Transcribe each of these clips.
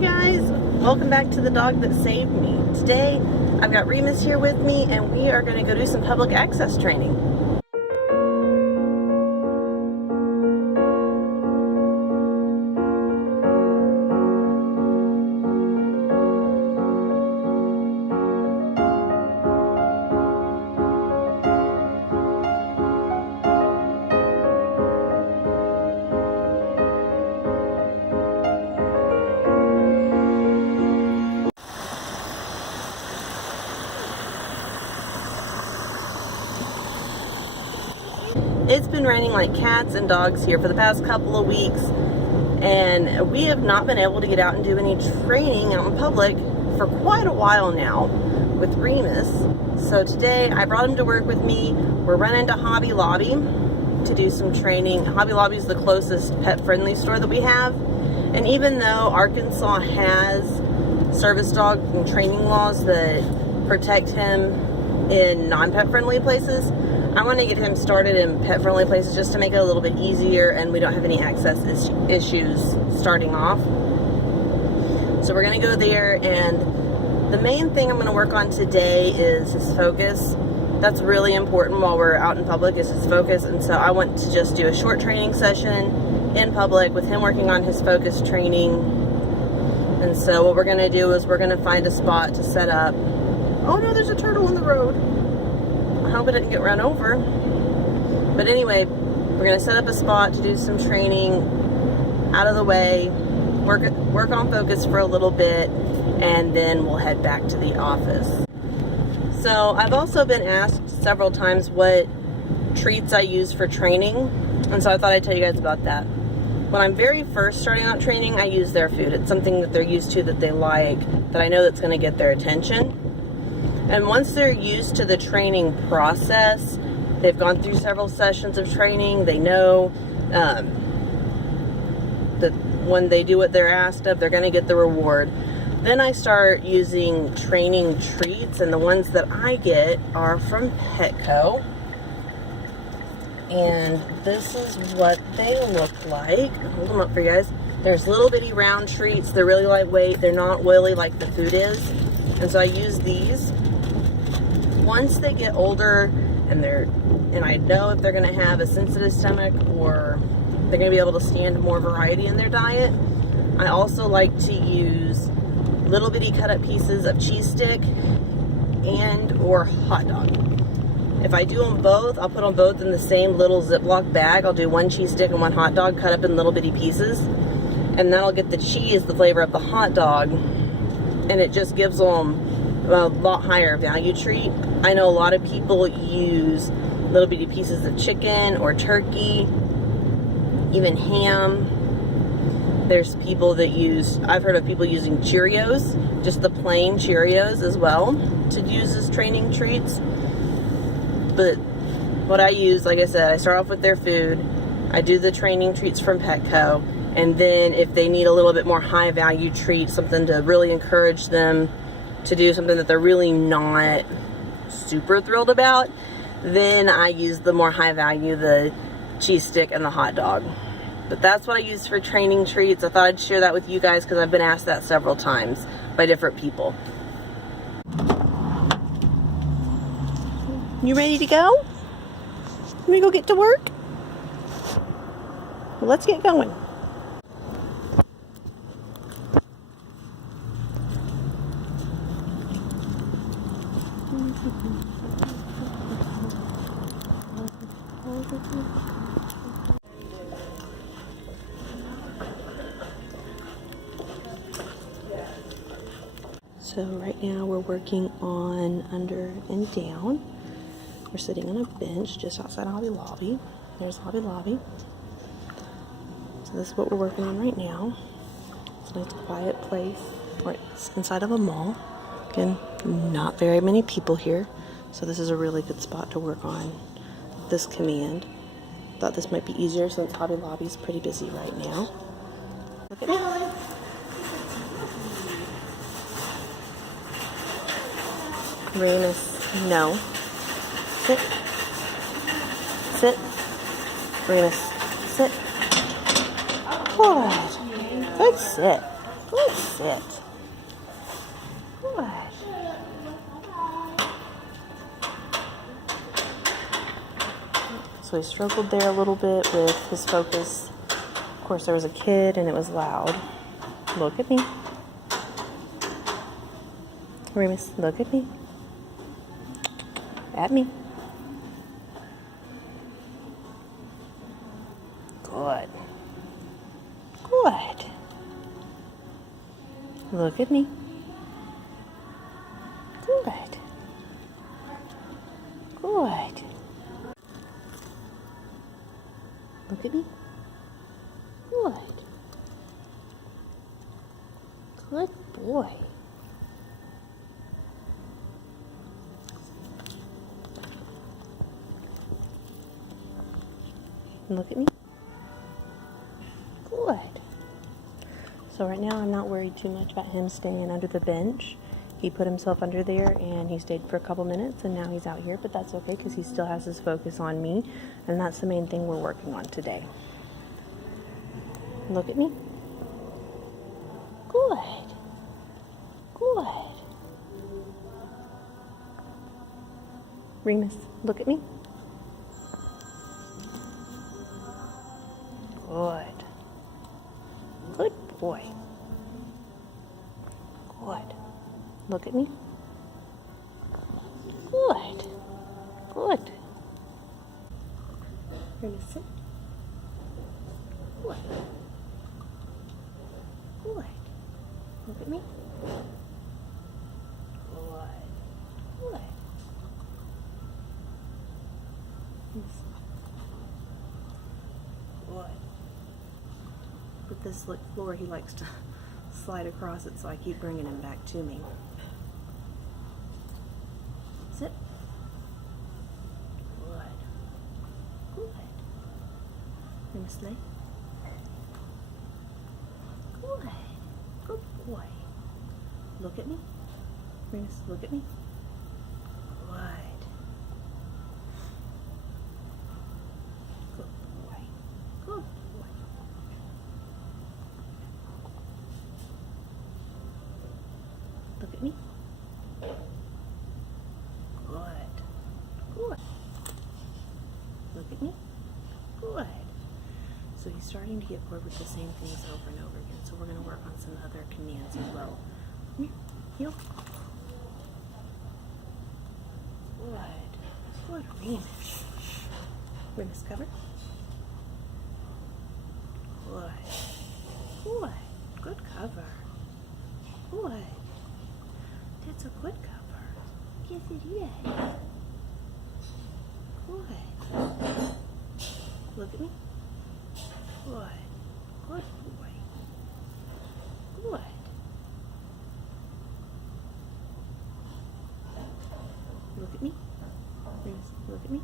guys, welcome back to The Dog That Saved Me. Today I've got Remus here with me and we are going to go do some public access training. It's been raining like cats and dogs here for the past couple of weeks, and we have not been able to get out and do any training out in public for quite a while now with Remus. So today I brought him to work with me. We're running to Hobby Lobby to do some training. Hobby Lobby is the closest pet-friendly store that we have, and even though Arkansas has service dog and training laws that protect him in non-pet friendly places, I want to get him started in pet-friendly places just to make it a little bit easier and we don't have any access issues starting off. So we're going to go there, and the main thing I'm going to work on today is his focus. That's really important while we're out in public, is his focus. And so I want to just do a short training session in public with him working on his focus training. And so what we're going to do is we're going to find a spot to set up. Oh no, there's a turtle in the road. I hope it didn't get run over. But anyway, we're going to set up a spot to do some training out of the way, work on focus for a little bit, and then we'll head back to the office. So I've also been asked several times what treats I use for training, and so I thought I'd tell you guys about that. When I'm very first starting out training, I use their food. It's something that they're used to, that they like, that I know that's going to get their attention. And once they're used to the training process, they've gone through several sessions of training, they know that when they do what they're asked of, they're going to get the reward. Then I start using training treats, and the ones that I get are from Petco. And this is what they look like. Hold them up for you guys. There's little bitty round treats. They're really lightweight. They're not oily like the food is. And so I use these. Once they get older and I know if they're going to have a sensitive stomach or they're going to be able to stand more variety in their diet, I also like to use little bitty cut up pieces of cheese stick and or hot dog. If I do them both, I'll put them both in the same little Ziploc bag. I'll do one cheese stick and one hot dog cut up in little bitty pieces, and that'll get the cheese, the flavor of the hot dog, and it just gives them a lot higher value treat. I know a lot of people use little bitty pieces of chicken or turkey, even ham. There's people that I've heard of people using Cheerios, just the plain Cheerios as well, to use as training treats. But what I use, like I said, I start off with their food, I do the training treats from Petco, and then if they need a little bit more high value treat, something to really encourage them to do something that they're really not super thrilled about, then I use the more high value, the cheese stick and the hot dog. But that's what I use for training treats. I thought I'd share that with you guys because I've been asked that several times by different people. You ready to go? You ready to go get to work? Well, let's get going. So right now we're working on under and down. We're sitting on a bench just outside Hobby Lobby. There's Hobby Lobby. So this is what we're working on right now. It's a nice quiet place. It's inside of a mall. Again, not very many people here, so this is a really good spot to work on this command. Thought this might be easier since Hobby Lobby is pretty busy right now. Look at that. Remus, no. Sit. Sit. Remus, sit. Good. Good sit. Good sit. Good. So he struggled there a little bit with his focus. Of course, there was a kid and it was loud. Look at me. Remus, look at me. At me. Good. Good. Look at me. Good. Good. Look at me. Good. Good boy. Look at me. Good. So right now I'm not worried too much about him staying under the bench. He put himself under there and he stayed for a couple minutes and now he's out here, but that's okay because he still has his focus on me, and that's the main thing we're working on today. Look at me. Good. Good. Remus, look at me. Good. Good boy. Good. Look at me. Good. Good. Remus, sit. Good. Good. Look at me. Good. Good. Good. With this slick floor, he likes to slide across it, so I keep bringing him back to me. Sit. Good. Good. Remus, lay. Good. Good boy. Look at me. Remus, look at me. Good. Good boy. Good boy. Look at me. Good. Good. Look at me. Good. So he's starting to get bored with the same things over and over again. So we're going to work on some other commands as well. Come here. Heel. Good. Good, Remus. Remus, cover. Good. Good. Good cover. Good. That's a good cover. Yes, it is. Good. Look at me. Good. Good boy. Good. Look at me. Look at me.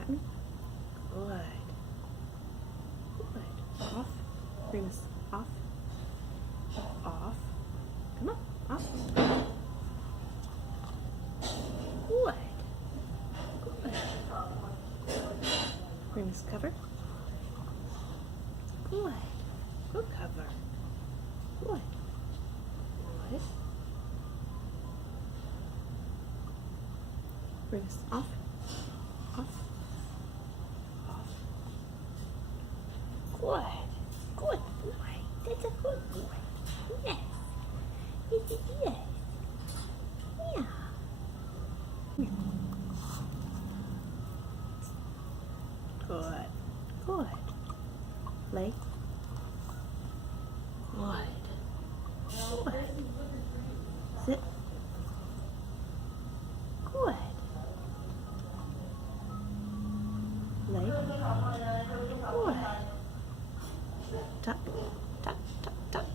At me. Good. Good. Off. Remus, off. Off. Come on. Off. Good. Good. Remus, cover. Good. Good cover. Good. Good. Remus, off. Off. Off. Good. Good boy. That's a good boy. Yes. Yes, it is. Yeah. Good. Good. Lay. Good. Good. Sit. Good. Lay. Good. Tuck. Tuck. Tuck. Tuck.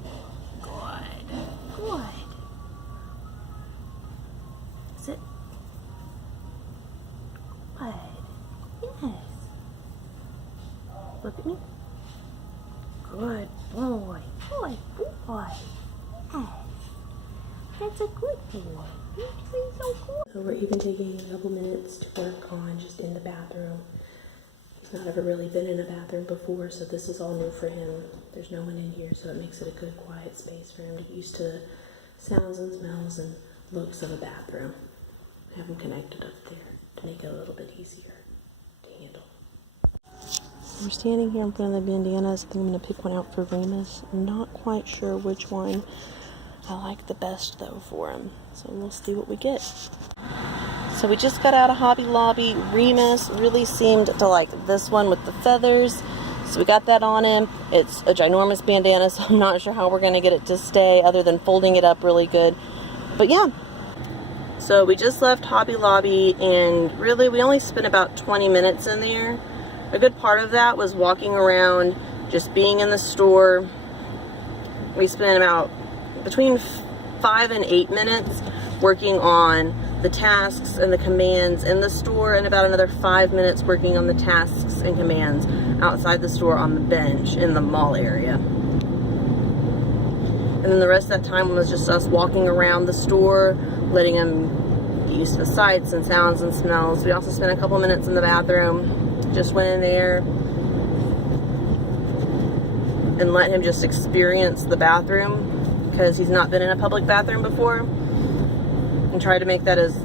Good. Good. Sit. Good. Yes. Look at me. Good boy. Good boy. Yes. That's a good boy. You're doing so good. So we're even taking a couple minutes to work on just in the bathroom. He's not ever really been in a bathroom before, so this is all new for him. There's no one in here, so it makes it a good quiet space for him to get used to the sounds and smells and looks of a bathroom. Have him connected up there to make it a little bit easier to handle. We're standing here in front of the bandanas. I think I'm going to pick one out for Remus. I'm not quite sure which one I like the best though for him, so we'll see what we get. So we just got out of Hobby Lobby. Remus really seemed to like this one with the feathers, so we got that on him. It's a ginormous bandana, so I'm not sure how we're going to get it to stay other than folding it up really good. But yeah, so we just left Hobby Lobby, and really we only spent about 20 minutes in there. A good part of that was walking around, just being in the store. We spent about between 5 and 8 minutes working on the tasks and the commands in the store, and about another 5 minutes working on the tasks and commands outside the store on the bench in the mall area. And then the rest of that time was just us walking around the store, letting him get used to the sights and sounds and smells. We also spent a couple minutes in the bathroom, just went in there and let him just experience the bathroom, because he's not been in a public bathroom before, and try to make that as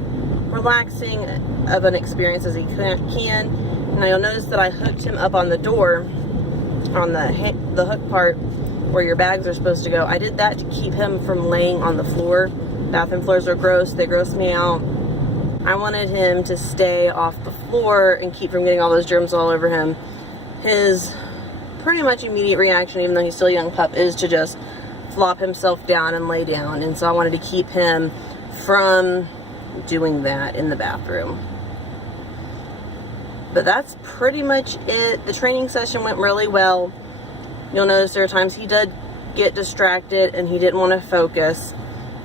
relaxing of an experience as he can. Now you'll notice that I hooked him up on the door, on the hook part where your bags are supposed to go. I did that to keep him from laying on the floor. Bathroom floors are gross, they gross me out. I wanted him to stay off the floor and keep from getting all those germs all over him. His pretty much immediate reaction, even though he's still a young pup, is to just flop himself down and lay down, and so I wanted to keep him from doing that in the bathroom. But that's pretty much it. The training session went really well. You'll notice there are times he did get distracted and he didn't want to focus.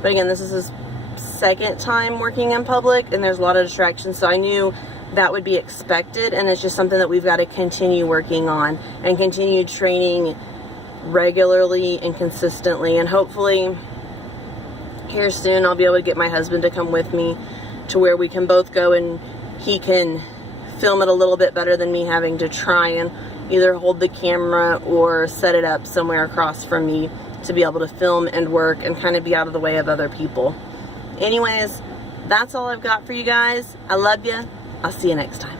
But again, this is his second time working in public, and there's a lot of distractions, so I knew that would be expected, and it's just something that we've got to continue working on and continue training regularly and consistently. And hopefully here soon I'll be able to get my husband to come with me to where we can both go and he can film it a little bit better than me having to try and either hold the camera or set it up somewhere across from me to be able to film and work and kind of be out of the way of other people. Anyways, that's all I've got for you guys. I love you. I'll see you next time.